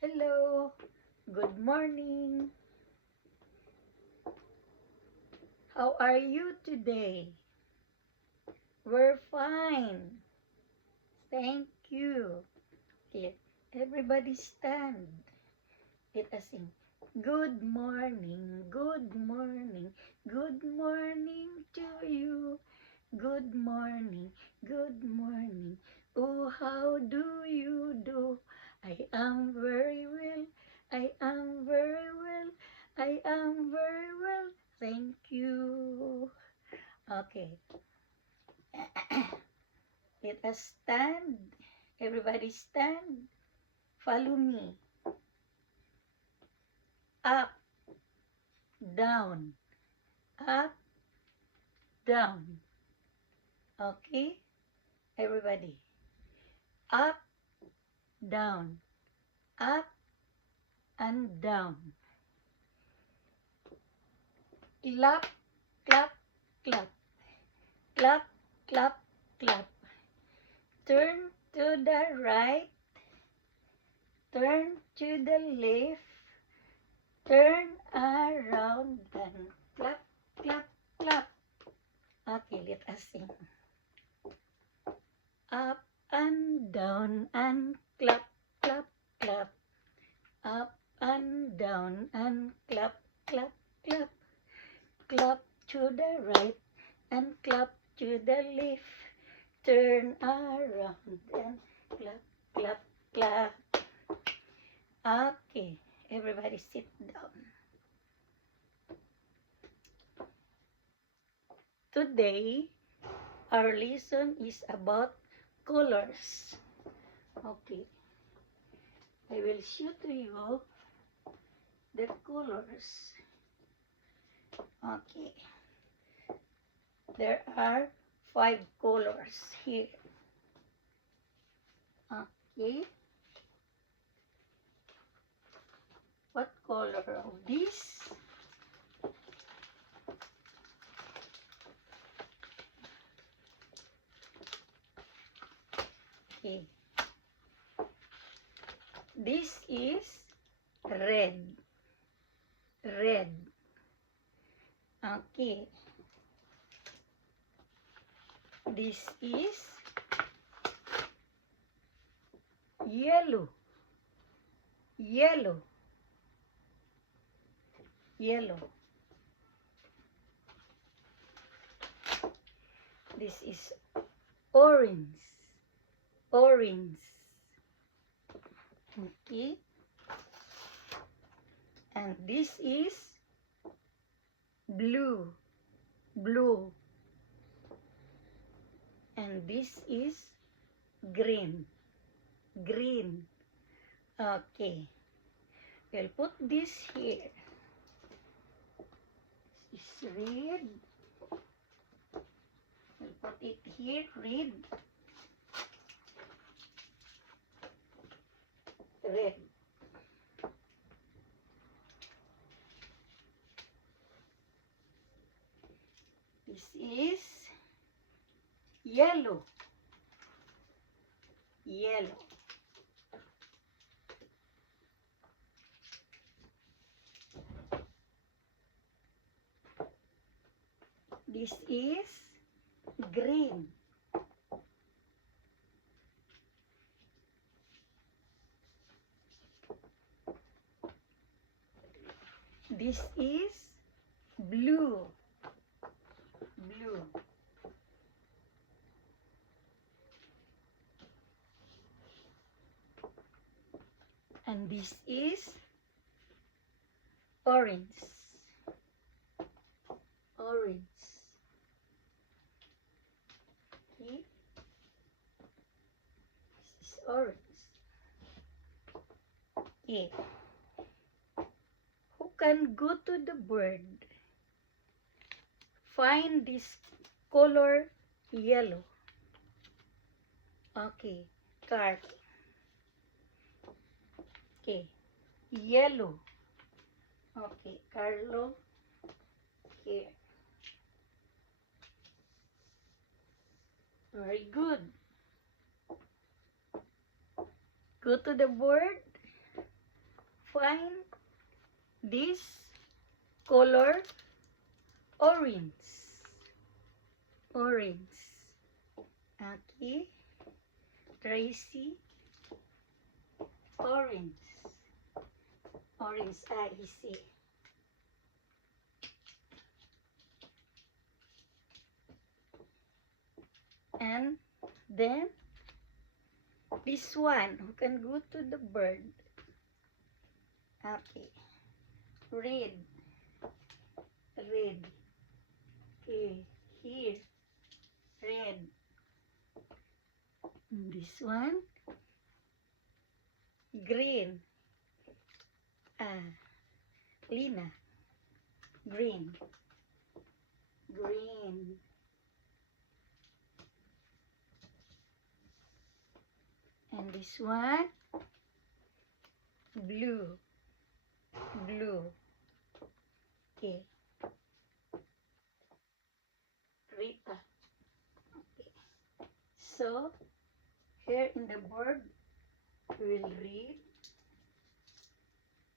Hello, good morning. How are you today? We're fine. Thank you. Let everybody stand. Let us sing. Good morning, good morning, good morning to you. Good morning, good morning. Oh, how do you do? I am very well. I am very well. I am very well. Thank you. Okay. Let us stand. Everybody stand. Follow me. Up, down, up, down. Okay? Everybody. Up, down, up, and down. Clap, clap, clap. Clap, clap, clap. Turn to the right. Turn to the left. Turn around and clap, clap, clap. Okay, let us sing. Up and down and clap, clap, clap. Up and down and clap, clap, clap. Clap to the right and clap to the left. Turn around and clap, clap, clap. Okay, everybody sit down. Today, our lesson is about colors. Okay, I will show to you the colors. Okay, there are 5 colors here. Okay, what color of this? Okay, this is red. Red. Okay, this is yellow. Yellow. Yellow. This is orange. Orange. Okay. And this is blue. Blue. And this is green. Green. Okay. We'll put this here. This is red. We'll put it here, red. Red. This is yellow. Yellow. This is green. This is blue. Blue. And this is orange. Orange. Okay. This is orange. Okay. Who can go to the bird? Find this color yellow. Okay. Card. Okay. Yellow. Okay. Carlo. Here. Very good. Go to the board. find this color orange. Orange. Okay. Tracy. Orange. Orange. I see. And then this one who can go to the bird. Okay. Red. Red. Okay. Here. Red. This one. Green. Lina. Green. Green. And this one. Blue. Blue. Okay. Rita. Okay. So, here in the board, we will read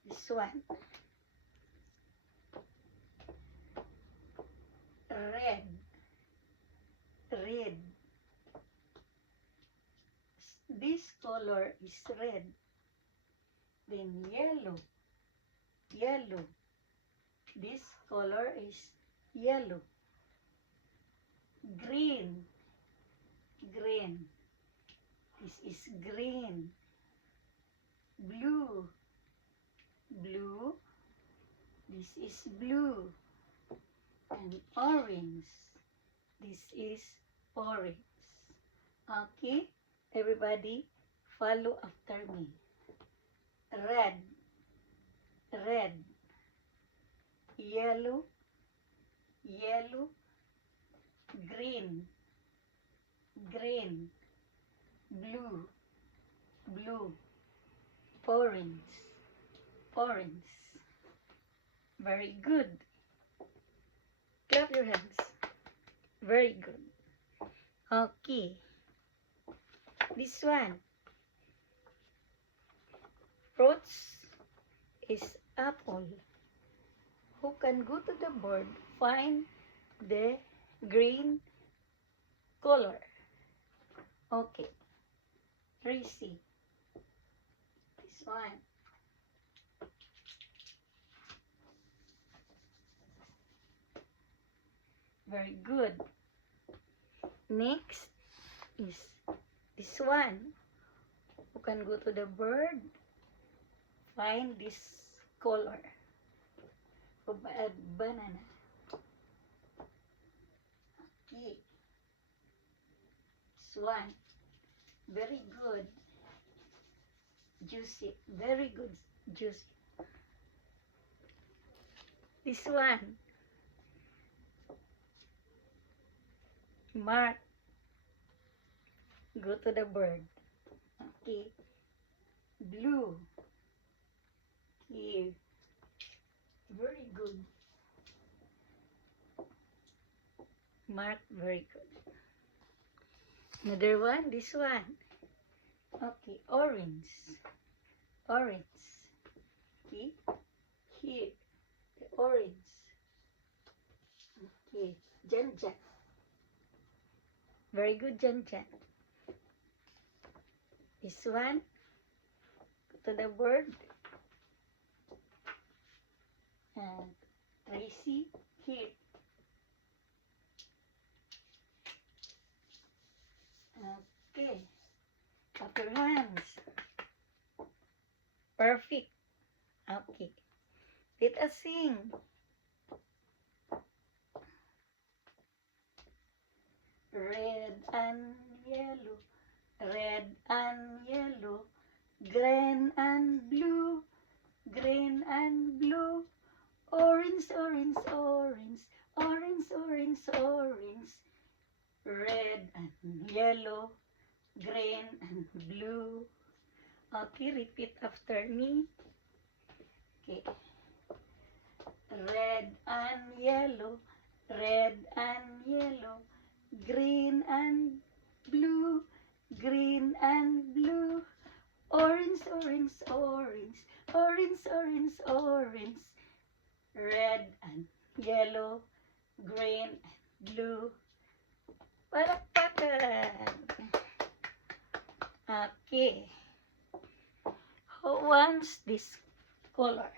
this one. Red. Red. This color is red. Then yellow. Yellow. This color is yellow. Green. Green. This is green. Blue. Blue. This is blue. And orange. This is orange. Okay, everybody follow after me. Red. Red. Yellow. Yellow. Green. Green. Blue. Blue. Orange. Orange. Very good. Clap your hands. Very good. Okay. This one. Fruits is apple. Who can go to the board, find the green color? Okay. Tracy. This one. Very good. Next is this one. Who can go to the bird, find this color? Banana. Okay. This one. Very good. Juicy. Very good. Juicy. This one. Mark. Go to the bird. Okay. Blue. Here. Very good. Mark, very good. Another one, this one. Okay, orange. Orange. Okay. Here. The orange. Okay. Jan Jan. Very good, Jan Jan. This one. Go to the bird. And Tracy. Here. Okay. Clap your hands. Perfect. Okay. Let us sing. Red and yellow, red and yellow, green and blue, green and blue, orange, orange, orange, orange, orange, orange, red and yellow, green and blue. Okay, repeat after me. Okay. Red and yellow, red and yellow, green and blue, green and blue, Orange, orange, orange, orange, orange, orange, red and yellow, green and blue. Palakpakan. Okay. Who wants this color?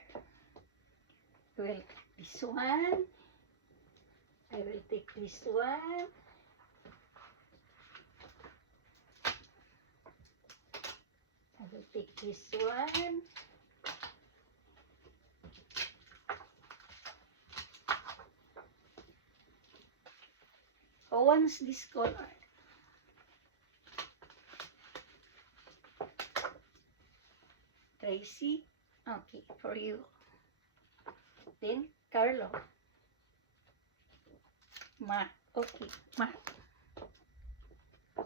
Well, this one. I will take this one. I will take this one. Who wants this color? Tracy? Okay, for you. Then, Carlo. Mark. Okay, Mark.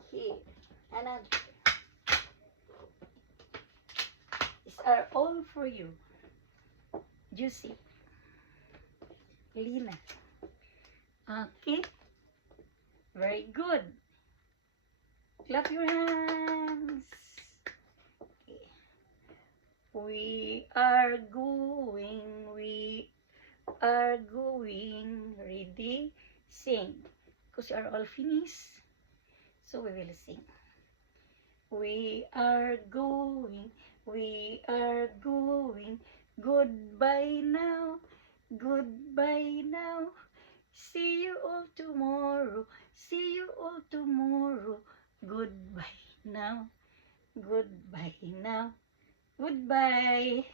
Here. Another. These are all for you. Juicy. Lina. Okay. Very good. Clap your hands. Okay. We are going. Ready? Sing. Because you are all finished. So we will sing. We are going. Goodbye now. Goodbye now. See you all tomorrow. See you all tomorrow. Goodbye now. Goodbye now. Goodbye.